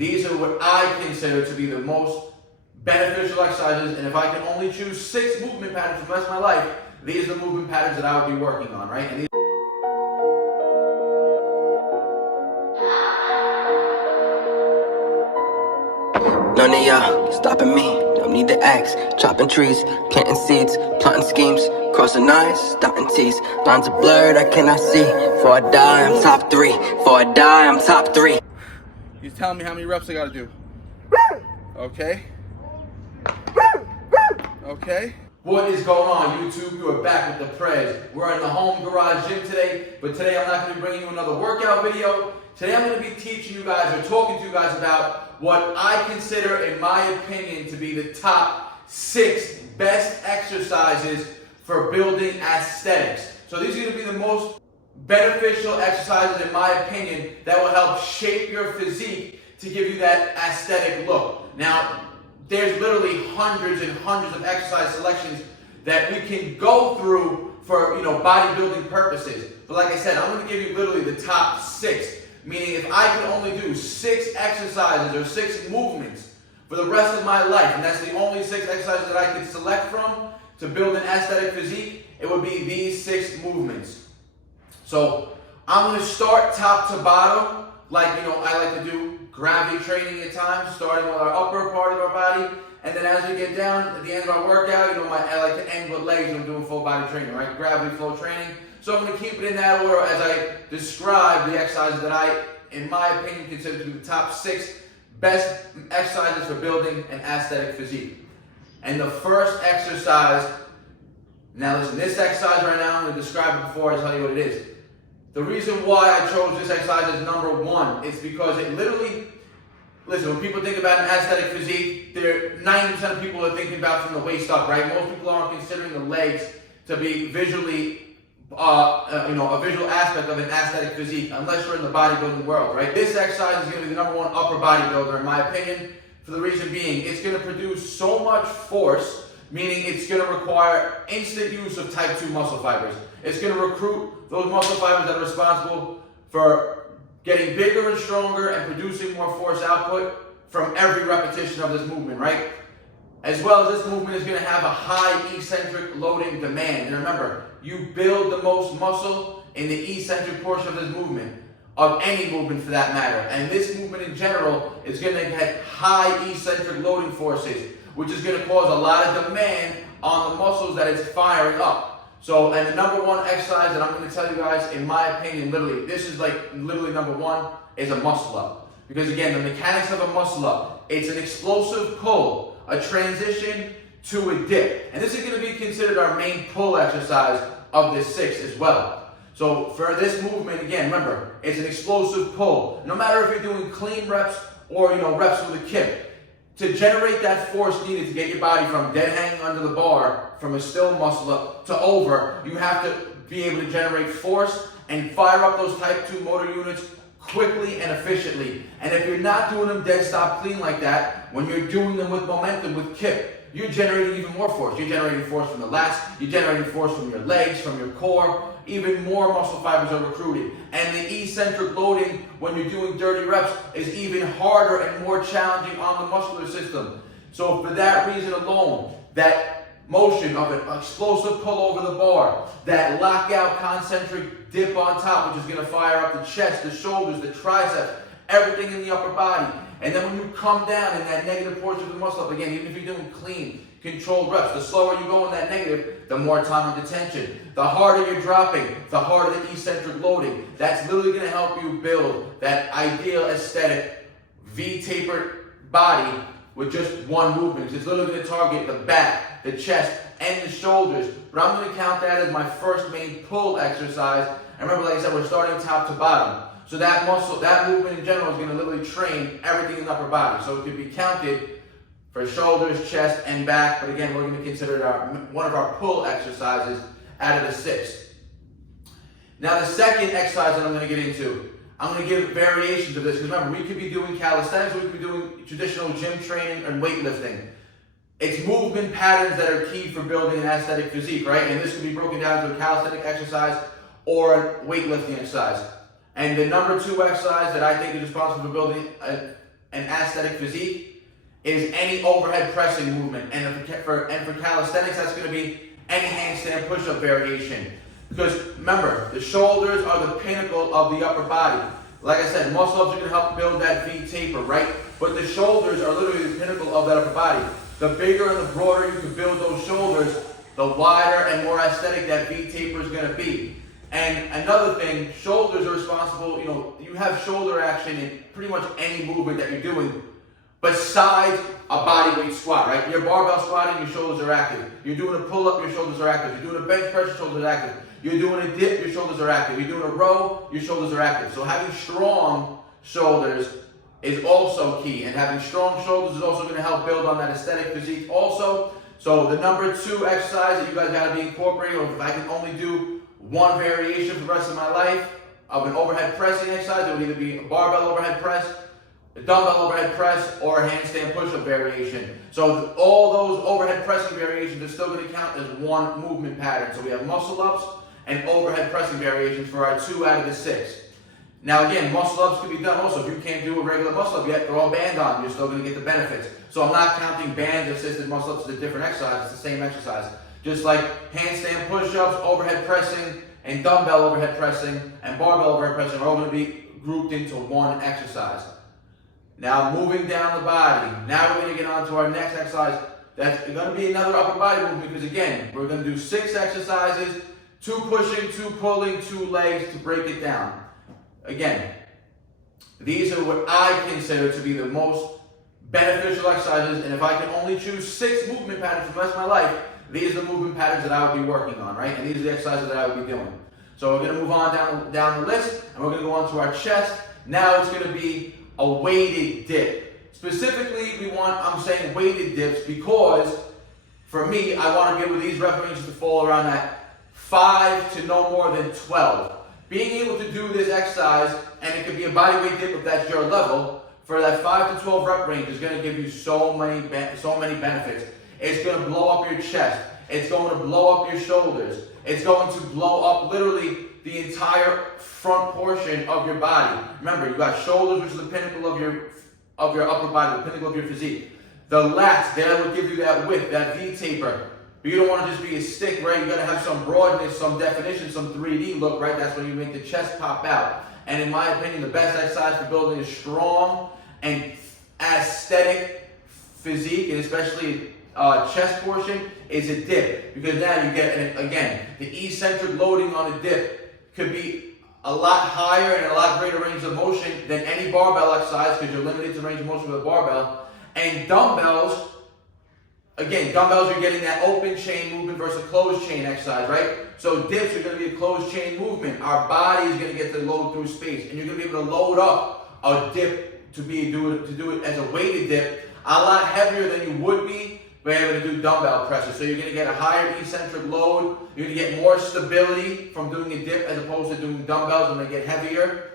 these are what I consider to be the most beneficial exercises, and if I can only choose 6 movement patterns for the rest of my life, these are the movement patterns that I would be working on, right? And none of y'all stopping me, don't need to ask. Chopping trees, planting seeds, plotting schemes, crossing lines, dotting T's. Lines are blurred, I cannot see. Before I die, I'm top 3. Before I die, I'm top 3. you tell me how many reps I gotta do. Okay? Okay? What is going on, YouTube? You are back with the Prez. We're in the home garage gym today, but today I'm not going to be bringing you another workout video. Today I'm going to be teaching you guys, or talking to you guys about what I consider, in my opinion, to be the top 6 best exercises for building aesthetics. So these are going to be the most beneficial exercises, in my opinion, that will help shape your physique to give you that aesthetic look. Now, there's literally hundreds and hundreds of exercise selections that we can go through for, bodybuilding purposes. But like I said, I'm going to give you literally the top 6. Meaning if I could only do 6 exercises or 6 movements for the rest of my life, and that's the only 6 exercises that I could select from to build an aesthetic physique, it would be these 6 movements. So I'm going to start top to bottom, like I like to do gravity training at times, starting with our upper part of our body, and then as we get down at the end of our workout, I like to end with legs when I'm doing full body training, right? Gravity flow training. So I'm going to keep it in that order as I describe the exercises that I, in my opinion, consider to be the top 6 best exercises for building an aesthetic physique. And the first exercise, now listen, this exercise right now, I'm going to describe it before I tell you what it is. The reason why I chose this exercise as number 1 is because it literally, listen, when people think about an aesthetic physique, 90% of people are thinking about from the waist up, right? Most people aren't considering the legs to be visually, a visual aspect of an aesthetic physique, unless you're in the bodybuilding world, right? This exercise is going to be the number 1 upper bodybuilder, in my opinion, for the reason being, it's going to produce so much force, meaning it's going to require instant use of type 2 muscle fibers. It's going to recruit those muscle fibers that are responsible for getting bigger and stronger and producing more force output from every repetition of this movement, right? As well as this movement is going to have a high eccentric loading demand. And remember, you build the most muscle in the eccentric portion of this movement, of any movement for that matter. And this movement in general is going to get high eccentric loading forces, which is going to cause a lot of demand on the muscles that it's firing up. So, and the number 1 exercise that I'm going to tell you guys, in my opinion, literally, this is literally number 1, is a muscle up. Because again, the mechanics of a muscle up, it's an explosive pull, a transition to a dip. And this is going to be considered our main pull exercise of this 6 as well. So for this movement, again, remember, it's an explosive pull. No matter if you're doing clean reps or, reps with a kip, to generate that force needed to get your body from dead hanging under the bar, from a still muscle up to over, you have to be able to generate force and fire up those type 2 motor units quickly and efficiently. And if you're not doing them dead stop clean like that, when you're doing them with momentum, with kip, you're generating even more force. You're generating force from the lats, you're generating force from your legs, from your core. Even more muscle fibers are recruited. And the eccentric loading, when you're doing dirty reps, is even harder and more challenging on the muscular system. So for that reason alone, that motion of an explosive pull over the bar, that lockout concentric dip on top, which is going to fire up the chest, the shoulders, the triceps, everything in the upper body. And then when you come down in that negative portion of the muscle up, again, even if you're doing clean, controlled reps, the slower you go in that negative, the more time of detention. The harder you're dropping, the harder the eccentric loading. That's literally going to help you build that ideal aesthetic V-tapered body with just 1 movement. It's literally going to target the back, the chest, and the shoulders. But I'm going to count that as my first main pull exercise. And remember, like I said, we're starting top to bottom. So that muscle, that movement in general is going to literally train everything in the upper body. So it could be counted for shoulders, chest, and back. But again, we're going to consider it one of our pull exercises out of the 6. Now the second exercise that I'm going to get into, I'm going to give variations of this. Because remember, we could be doing calisthenics, we could be doing traditional gym training and weightlifting. It's movement patterns that are key for building an aesthetic physique, right? And this could be broken down to a calisthenic exercise or a weightlifting exercise. And the number 2 exercise that I think is responsible for building an aesthetic physique is any overhead pressing movement. And for calisthenics, that's going to be any handstand push-up variation. Because remember, the shoulders are the pinnacle of the upper body. Like I said, muscle-ups are going to help build that V taper, right? But the shoulders are literally the pinnacle of that upper body. The bigger and the broader you can build those shoulders, the wider and more aesthetic that V taper is going to be. And another thing, shoulders are responsible, you have shoulder action in pretty much any movement that you're doing besides a bodyweight squat, right? You're barbell squatting, your shoulders are active. You're doing a pull-up, your shoulders are active. You're doing a bench press, your shoulders are active. You're doing a dip, your shoulders are active. You're doing a row, your shoulders are active. So having strong shoulders is also key. And having strong shoulders is also going to help build on that aesthetic physique also. So the number 2 exercise that you guys got to be incorporating, or if I can only do one variation for the rest of my life of an overhead pressing exercise, it would either be a barbell overhead press, a dumbbell overhead press, or a handstand push-up variation. So all those overhead pressing variations are still going to count as one movement pattern. So we have muscle-ups and overhead pressing variations for our 2 out of the 6. Now again, muscle-ups can be done also. If you can't do a regular muscle-up yet, throw a band on. You're still going to get the benefits. So I'm not counting band-assisted muscle-ups as a different exercise. It's the same exercise. Just like handstand push-ups, overhead pressing, and dumbbell overhead pressing, and barbell overhead pressing are all going to be grouped into one exercise. Now moving down the body, now we're going to get on to our next exercise. That's going to be another upper body movement because again, we're going to do 6 exercises, 2 pushing, 2 pulling, 2 legs to break it down. Again, these are what I consider to be the most beneficial exercises, and if I can only choose 6 movement patterns for the rest of my life, these are the movement patterns that I would be working on, right? And these are the exercises that I would be doing. So we're going to move on down the list, and we're going to go on to our chest. Now it's going to be a weighted dip. Specifically, I'm saying weighted dips because, for me, I want to be able these rep ranges to fall around that 5 to no more than 12. Being able to do this exercise, and it could be a bodyweight dip if that's your level, for that 5 to 12 rep range is going to give you so many benefits. It's going to blow up your chest. It's going to blow up your shoulders. It's going to blow up literally the entire front portion of your body. Remember, you got shoulders, which is the pinnacle of your upper body, the pinnacle of your physique. The lats, that will give you that width, that V taper. But you don't want to just be a stick, right? You got to have some broadness, some definition, some 3D look, right? That's when you make the chest pop out. And in my opinion, the best exercise for building a strong and aesthetic physique, and especially chest portion, is a dip. Because now you get, again, the eccentric loading on a dip could be a lot higher and a lot greater range of motion than any barbell exercise because you're limited to range of motion with a barbell. And dumbbells, again, dumbbells are getting that open chain movement versus a closed chain exercise, right? So dips are going to be a closed chain movement. Our body is going to get to load through space, and you're going to be able to load up a dip to do it as a weighted dip a lot heavier than you would be being able to do dumbbell presses. So you're going to get a higher eccentric load. You're going to get more stability from doing a dip as opposed to doing dumbbells when they get heavier.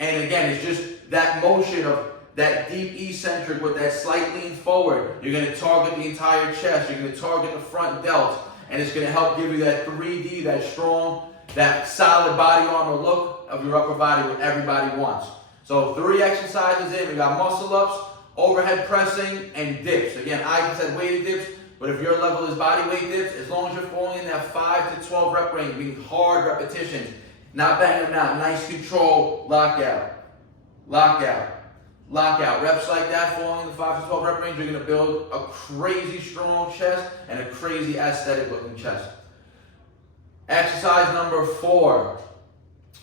And again, it's just that motion of that deep eccentric with that slight lean forward. You're going to target the entire chest. You're going to target the front delts. And it's going to help give you that 3D, that strong, that solid body armor look of your upper body, what everybody wants. So 3 exercises in. We got muscle ups, overhead pressing, and dips. Again, I said weighted dips, but if your level is body weight dips, as long as you're falling in that 5 to 12 rep range, being hard repetitions, not banging them out, nice control, lockout, lockout, lockout. Reps like that, falling in the 5 to 12 rep range, you're going to build a crazy strong chest and a crazy aesthetic looking chest. Exercise number 4.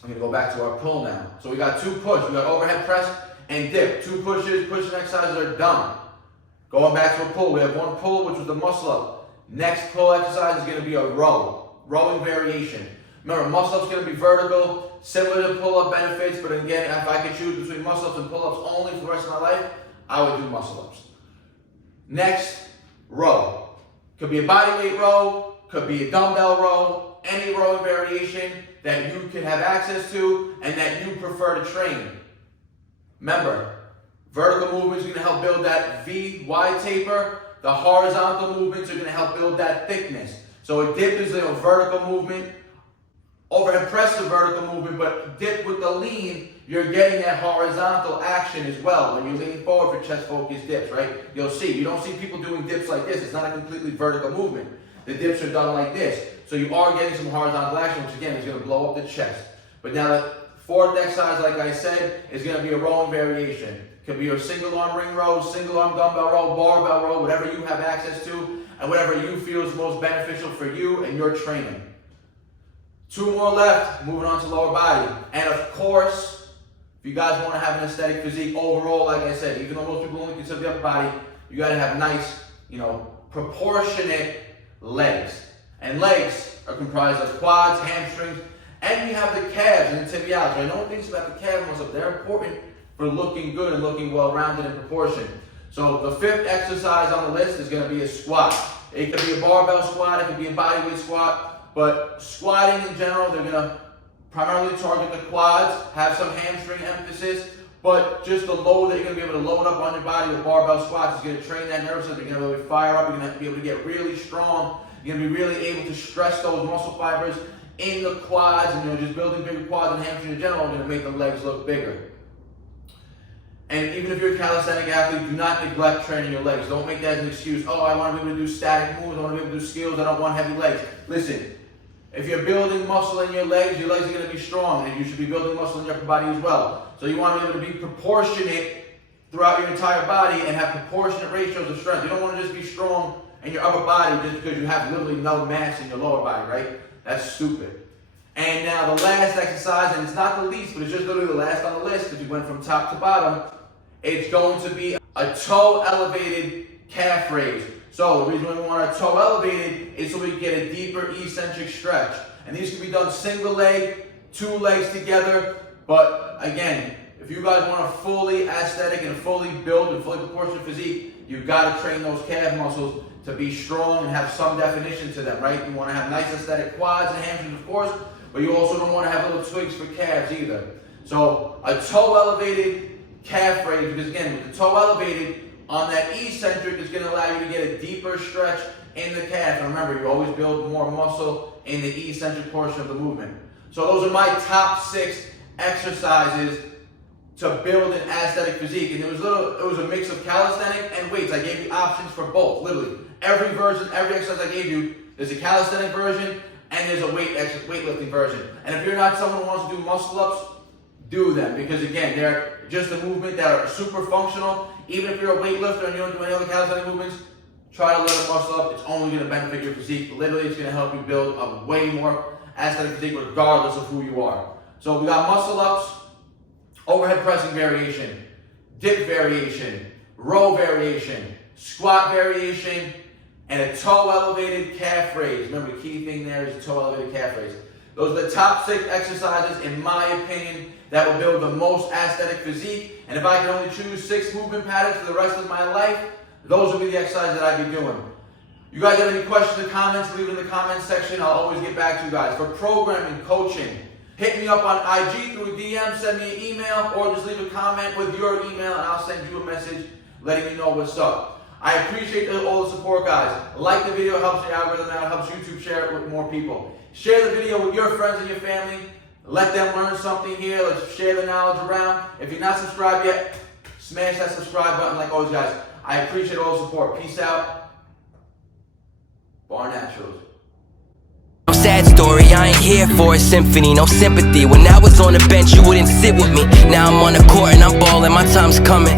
I'm going to go back to our pull now. So we got 2 push, we got overhead press and dip. 2 pushes, pushing exercises are done. Going back to a pull, we have 1 pull, which was the muscle up. Next pull exercise is going to be a rowing variation. Remember, muscle up's going to be vertical, similar to pull up benefits, but again, if I could choose between muscle ups and pull ups only for the rest of my life, I would do muscle ups. Next, row. Could be a bodyweight row, could be a dumbbell row, any rowing variation that you can have access to and that you prefer to train. Remember, vertical movements are going to help build that VY taper. The horizontal movements are going to help build that thickness. So a dip is a vertical movement. Overhead press is a vertical movement, but dip with the lean you're getting that horizontal action as well when you're leaning forward for chest focused dips, right? You'll see, you don't see people doing dips like this. It's not a completely vertical movement. The dips are done like this. So you are getting some horizontal action, which again is going to blow up the chest. But now the fourth exercise, like I said, is going to be a rowing variation. It could be your single arm ring row, single arm dumbbell row, barbell row, whatever you have access to, and whatever you feel is most beneficial for you and your training. 2 more left, moving on to lower body. And of course, if you guys want to have an aesthetic physique overall, like I said, even though most people only consider the upper body, you got to have nice, proportionate legs. And legs are comprised of quads, hamstrings, and you have the calves and the tibialis. Right? No one thinks about the calf muscle. They're important for looking good and looking well-rounded in proportion. So the 5th exercise on the list is going to be a squat. It could be a barbell squat, it could be a bodyweight squat, but squatting in general, they're going to primarily target the quads, have some hamstring emphasis, but just the load that you're going to be able to load up on your body with barbell squats is going to train that nervous system. You're going to really fire up, you're going to be able to get really strong, you're going to be really able to stress those muscle fibers in the quads, and just building bigger quads and hamstrings in general are going to make the legs look bigger. And even if you're a calisthenic athlete, do not neglect training your legs. Don't make that an excuse. Oh, I want to be able to do static moves, I want to be able to do skills, I don't want heavy legs. Listen, if you're building muscle in your legs are going to be strong, and you should be building muscle in your upper body as well. So you want to be able to be proportionate throughout your entire body and have proportionate ratios of strength. You don't want to just be strong in your upper body just because you have literally no mass in your lower body, right? That's stupid. And now the last exercise, and it's not the least, but it's just literally the last on the list because we went from top to bottom. It's going to be a toe elevated calf raise. So the reason we want our toe elevated is so we can get a deeper eccentric stretch. And these can be done single leg, 2 legs together. But again, if you guys want a fully aesthetic and fully built and fully proportionate physique, you've got to train those calf muscles to be strong and have some definition to them, right? You want to have nice aesthetic quads and hamstrings, of course, but you also don't want to have little twigs for calves either. So a toe elevated calf raise, because again, with the toe elevated on that eccentric, is going to allow you to get a deeper stretch in the calf. And remember, you always build more muscle in the eccentric portion of the movement. So those are my top 6 exercises to build an aesthetic physique. And it was a mix of calisthenic and weights. I gave you options for both, literally. Every exercise I gave you, there's a calisthenic version and there's a weightlifting version. And if you're not someone who wants to do muscle ups, do them, because again, they're just a movement that are super functional. Even if you're a weightlifter and you don't do any other calisthenic movements, try to let it muscle up. It's only going to benefit your physique. Literally, it's going to help you build a way more aesthetic physique regardless of who you are. So we got muscle ups, overhead pressing variation, dip variation, row variation, squat variation, and a toe elevated calf raise. Remember, the key thing there is a toe elevated calf raise. Those are the top 6 exercises, in my opinion, that will build the most aesthetic physique. And if I can only choose 6 movement patterns for the rest of my life, those will be the exercises that I'd be doing. You guys have any questions or comments, leave it in the comments section. I'll always get back to you guys. For programming, coaching, hit me up on IG through a DM, send me an email, or just leave a comment with your email and I'll send you a message letting you know what's up. I appreciate all the support, guys. Like the video, it helps the algorithm out, it helps YouTube share it with more people. Share the video with your friends and your family. Let them learn something here. Let's share the knowledge around. If you're not subscribed yet, smash that subscribe button like always, guys. I appreciate all the support. Peace out. Barnaturals. No sad story, I ain't here for a symphony, no sympathy. When I was on the bench, you wouldn't sit with me. Now I'm on the court and I'm balling, my time's coming.